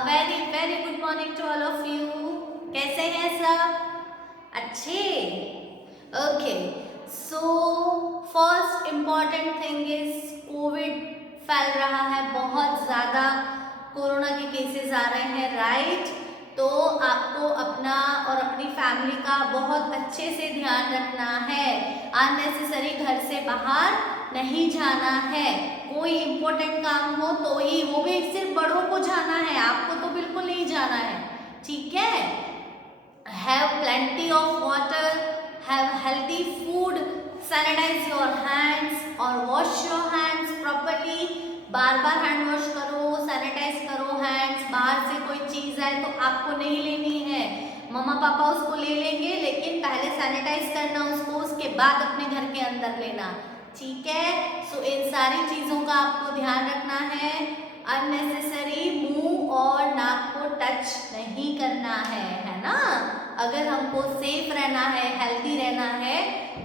Very very good morning to all of you. कैसे हैं सब? अच्छे। Okay, so first important thing is Covid फैल रहा है, बहुत ज़्यादा कोरोना के केसेस आ रहे हैं, राइट? तो आपको अपना और अपनी फैमिली का बहुत अच्छे से ध्यान रखना है। अननेसेसरी घर से बाहर नहीं जाना है। कोई इम्पोर्टेंट काम हो तो ही, वो भी सिर्फ बड़ों को जाना है, आपको तो बिल्कुल नहीं जाना है, ठीक है? Have plenty of water, have healthy food, sanitise your hands और वॉश योर हैंड्स प्रॉपरली। बार बार हैंड वॉश करो, सैनिटाइज करो हैंड्स। बाहर से कोई चीज़ आए तो आपको नहीं लेनी है, मम्मा पापा उसको ले लेंगे, लेकिन पहले सैनिटाइज करना उसको, उसके बाद अपने घर के अंदर लेना, ठीक है? सो इन सारी चीज़ों का आपको ध्यान रखना है। अननेसेसरी मुंह और नाक को टच नहीं करना है ना? अगर हमको सेफ रहना है, हेल्दी रहना है,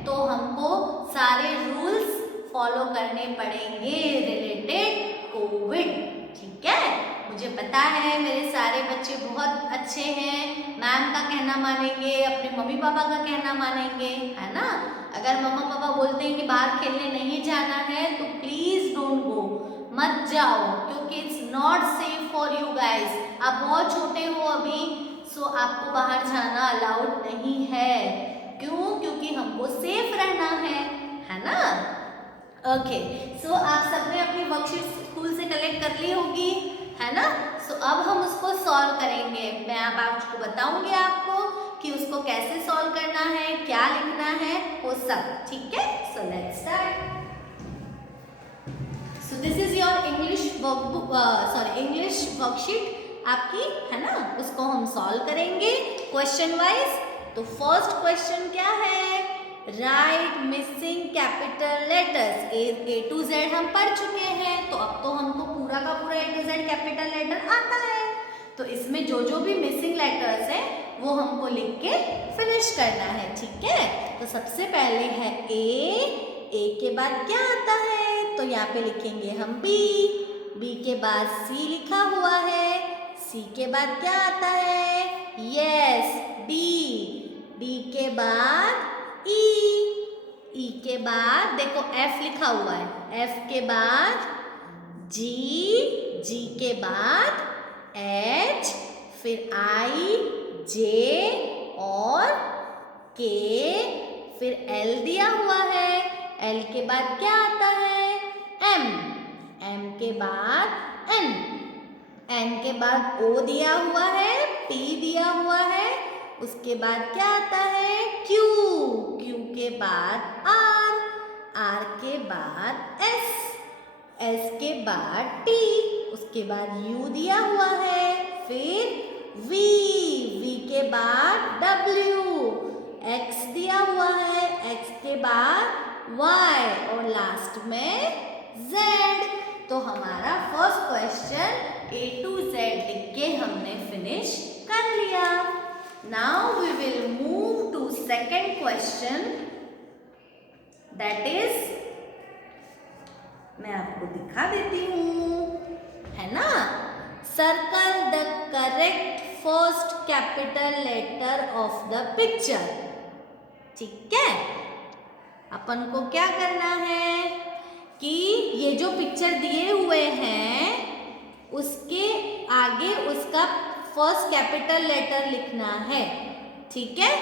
तो हमको सारे रूल्स फॉलो करने पड़ेंगे रिलेटेड कोविड, ठीक है? मुझे पता है मेरे सारे बच्चे बहुत अच्छे हैं, मैम का कहना मानेंगे, अपने मम्मी पापा का कहना मानेंगे, है ना? अगर मम्मा पापा बोलते हैं कि बाहर खेलने नहीं जाना है तो प्लीज डोंट गो, मत जाओ, क्योंकि it's not safe for you guys. आप बहुत छोटे हो अभी, सो आपको बाहर जाना अलाउड नहीं है। क्यों? क्योंकि हमको सेफ रहना है ना? ओके, सो आप सबने अपनी वर्कशीट स्कूल से कलेक्ट कर ली होगी, है ना? सो अब हम उसको सॉल्व करेंगे। मैं अब आपको बताऊंगी आपको कि उसको कैसे सॉल्व करना है, क्या लिखना है, वो सब, ठीक है? So let's start. So this is your English workbook, English worksheet आपकी, है ना? उसको हम सॉल्व करेंगे क्वेश्चन वाइज। तो फर्स्ट क्वेश्चन क्या है? Write missing capital letters. A to Z हम पढ़ चुके हैं, तो अब तो हमको पूरा का पूरा ए टू जेड कैपिटल लेटर आता है। तो इसमें जो जो भी मिसिंग लेटर्स हैं वो हमको लिख के फिनिश करना है, ठीक है? तो सबसे पहले है ए के बाद क्या आता है? तो यहाँ पे लिखेंगे हम बी के बाद सी लिखा हुआ है, सी के बाद क्या आता है? यस, डी के बाद ई के बाद देखो एफ लिखा हुआ है, एफ के बाद जी के बाद एच, फिर आई, जे और के, फिर एल दिया हुआ है, एल के बाद क्या आता है? एम के बाद एन के बाद ओ दिया हुआ है, पी दिया हुआ है, उसके बाद क्या आता है? क्यू के बाद आर के बाद एस के बाद टी, उसके बाद यू दिया हुआ है, फिर वी के बाद डब्ल्यू, एक्स दिया हुआ है, एक्स के बाद वाई और लास्ट में जेड। तो हमारा first question A to Z लिख के हमने फिनिश कर लिया। Now we will move to second question, that is, मैं आपको दिखा देती हूँ, है ना? Circle the correct first capital letter of the picture, ठीक है? अपन को क्या करना है कि ये जो पिक्चर दिए हुए हैं उसके आगे उसका फर्स्ट कैपिटल लेटर लिखना है, ठीक है?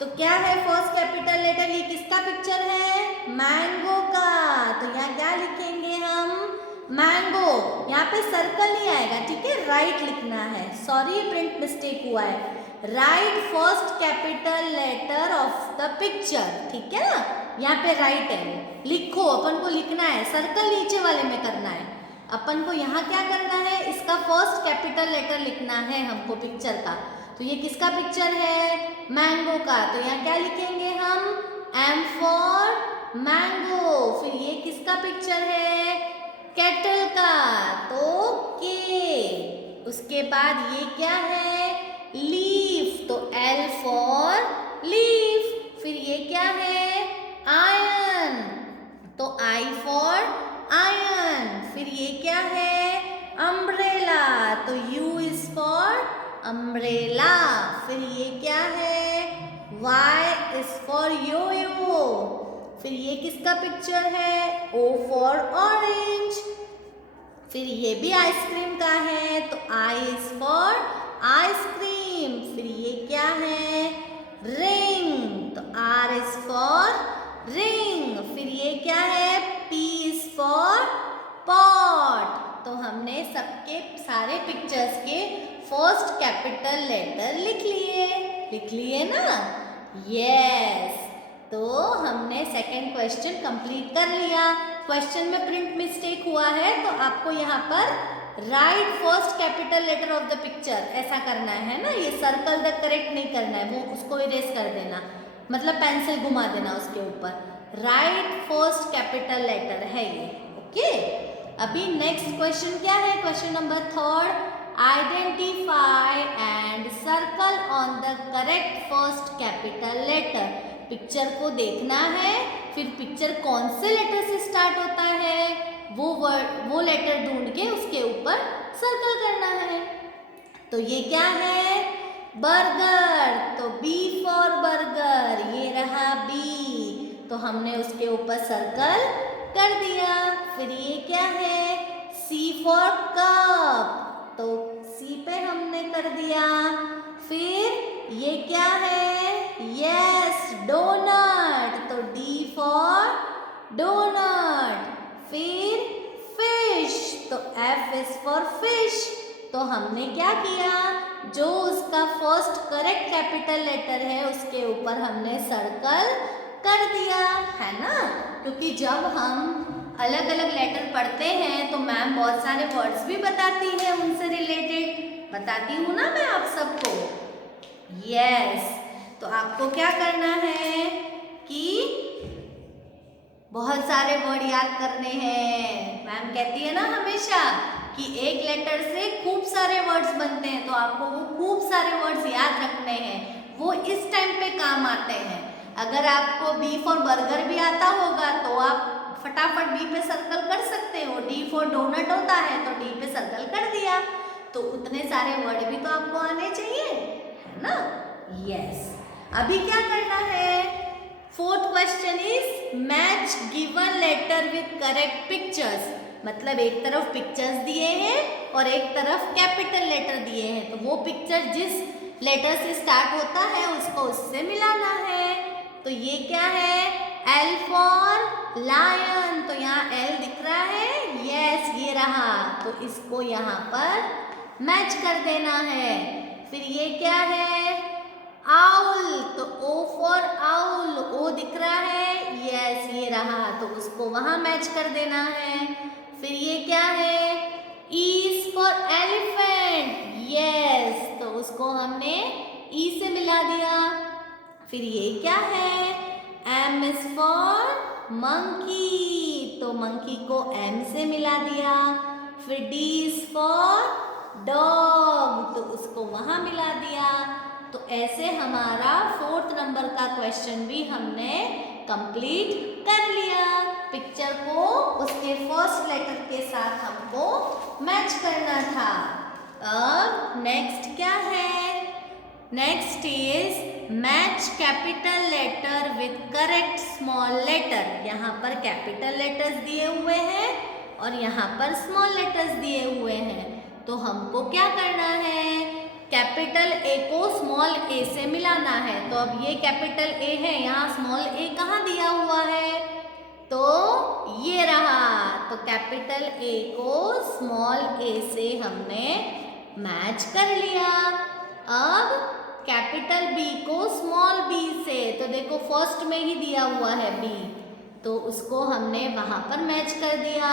तो क्या है फर्स्ट कैपिटल लेटर? ये किसका पिक्चर है? मैंगो का। तो यहाँ क्या लिखेंगे हम? मैंगो। यहाँ पे सर्कल नहीं आएगा, ठीक है? राइट लिखना है, सॉरी प्रिंट मिस्टेक हुआ है। Write first capital letter of the picture, ठीक है ना? यहाँ पे राइट है, लिखो, अपन को लिखना है, सर्कल नीचे वाले में करना है। अपन को यहाँ क्या करना है? इसका फर्स्ट कैपिटल लेटर लिखना है हमको पिक्चर का। तो ये किसका पिक्चर है? मैंगो का। तो यहाँ क्या लिखेंगे हम? M for mango. फिर ये किसका पिक्चर है? केटल का, तो के। उसके बाद ये क्या है? लीफ, तो एल फॉर लीफ। फिर ये क्या है? आयन, तो आई फॉर आयन। फिर ये क्या है? अम्ब्रेला, तो यू इज अम्ब्रेला। फिर ये क्या है? Y is for yo-yo। फिर ये किसका पिक्चर है? O for orange। फिर ये भी आइसक्रीम का है, तो I is for आइसक्रीम। फिर ये क्या है? रिंग, तो R is for रिंग। फिर ये क्या है? P is for pot. तो हमने सबके सारे पिक्चर्स के फर्स्ट कैपिटल लेटर लिख लिए ना? यस। तो हमने सेकंड क्वेश्चन कंप्लीट कर लिया। क्वेश्चन में प्रिंट मिस्टेक हुआ है, तो आपको यहाँ पर write first capital letter of the picture ऐसा करना है ना। ये सर्कल द करेक्ट नहीं करना है, वो उसको इरेज कर देना, मतलब पेंसिल घुमा देना उसके ऊपर। राइट फर्स्ट कैपिटल लेटर है ये। ओके, अभी नेक्स्ट क्वेश्चन क्या है? Question number third, identify and circle on the correct first capital letter. Picture को देखना है, फिर पिक्चर कौन से लेटर से स्टार्ट होता है वो लेटर ढूंढ के उसके ऊपर सर्कल करना है। तो ये क्या है? बर्गर। तो B फॉर बर्गर, ये रहा B, तो हमने उसके ऊपर सर्कल कर दिया। फिर ये क्या है? C फॉर कप, तो C पे हमने कर दिया। फिर ये क्या है? यस, डोनट, तो D फॉर डोनट। फिर फिश, तो F इज फॉर फिश। तो हमने क्या किया? जो उसका फर्स्ट करेक्ट कैपिटल लेटर है उसके ऊपर हमने सर्कल कर दिया है ना। क्योंकि जब हम अलग अलग लेटर पढ़ते हैं तो मैम बहुत सारे वर्ड्स भी बताती है, उनसे रिलेटेड बताती हूँ ना मैं आप सबको। यस, तो आपको क्या करना है कि बहुत सारे वर्ड याद करने हैं। मैम कहती है ना हमेशा कि एक लेटर से खूब सारे वर्ड्स बनते हैं, तो आपको वो खूब सारे वर्ड्स याद रखने हैं, वो इस टाइम पे काम आते हैं। अगर आपको B फॉर बर्गर भी आता होगा तो आप फटाफट B पे सर्कल कर सकते हो। D फॉर डोनट होता है तो D पे सर्कल कर दिया। तो उतने सारे वर्ड भी तो आपको आने चाहिए, है ना। यस, अभी क्या करना है? Fourth question is match given letter with correct pictures. मतलब एक तरफ पिक्चर्स दिए हैं और एक तरफ कैपिटल लेटर दिए हैं, तो वो पिक्चर जिस लेटर से स्टार्ट होता है उसको उससे मिलाना है। तो ये क्या है? L फॉर लायन, तो यहाँ L दिख रहा है। यस, ये रहा, तो इसको यहाँ पर मैच कर देना है। फिर ये क्या है? आउल, तो O फॉर आउल, O दिख रहा है। यस, ये रहा, तो उसको वहाँ मैच कर देना है। फिर ये क्या है? E is for elephant. Yes, तो उसको हमने E से मिला दिया। फिर ये क्या है? M इज फॉर मंकी, तो मंकी को M से मिला दिया। फिर D इज फॉर डॉग, तो उसको वहाँ मिला दिया। तो ऐसे हमारा फोर्थ नंबर का क्वेश्चन भी हमने कंप्लीट कर लिया। पिक्चर को उसके फर्स्ट लेटर के साथ हमको मैच करना था। अब नेक्स्ट क्या है? Next is match capital letter with correct small letter. यहाँ पर कैपिटल लेटर्स दिए हुए हैं और यहाँ पर स्मॉल लेटर्स दिए हुए हैं, तो हमको क्या करना है? कैपिटल ए को स्मॉल ए से मिलाना है। तो अब ये कैपिटल ए है, यहाँ स्मॉल ए कहाँ दिया हुआ है? तो ये रहा, तो कैपिटल ए को स्मॉल ए से हमने मैच कर लिया। अब कैपिटल बी को स्मॉल बी से, तो देखो फर्स्ट में ही दिया हुआ है बी, तो उसको हमने वहाँ पर मैच कर दिया।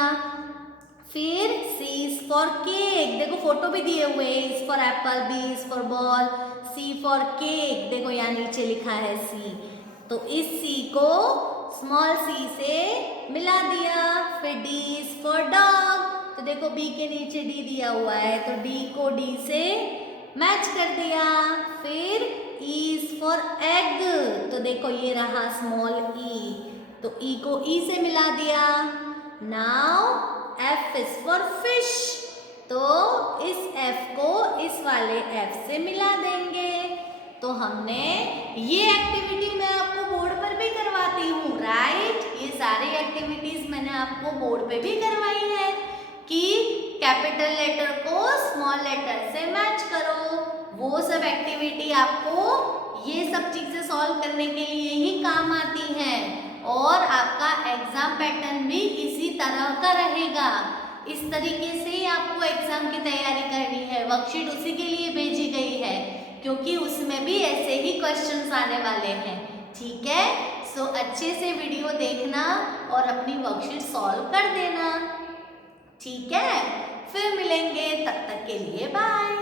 फिर C इज फॉर केक, देखो फोटो भी दिए हुए हैं। Is for Apple, B is for ball, C for cake, देखो यहाँ नीचे लिखा है C, तो इस C को स्मॉल c से मिला दिया। फिर D इज फॉर डॉग, तो देखो B के नीचे D दिया हुआ है, तो D को D से मैच कर दिया। फिर E इज फॉर एग, तो देखो ये रहा स्मॉल e, तो E को E से मिला दिया। Now F is for fish, तो तो इस F को इस वाले F से मिला देंगे। तो हमने ये एक्टिविटी मैं आपको बोर्ड पर भी करवाती हूँ, राइट। ये सारी एक्टिविटीज मैंने आपको बोर्ड पे भी करवाई है कि कैपिटल लेटर को स्मॉल लेटर से मैच करो। वो सब एक्टिविटी आपको ये सब चीजें सॉल्व करने के लिए ही काम आती हैं और आपका एग्जाम पैटर्न भी इसी तरह का रहेगा। इस तरीके से ही आपको एग्जाम की तैयारी करनी है। वर्कशीट उसी के लिए भेजी गई है क्योंकि उसमें भी ऐसे ही क्वेश्चंस आने वाले हैं, ठीक है। सो अच्छे से वीडियो देखना और अपनी वर्कशीट सॉल्व कर देना, ठीक है। फिर मिलेंगे, तब तक के लिए बाय।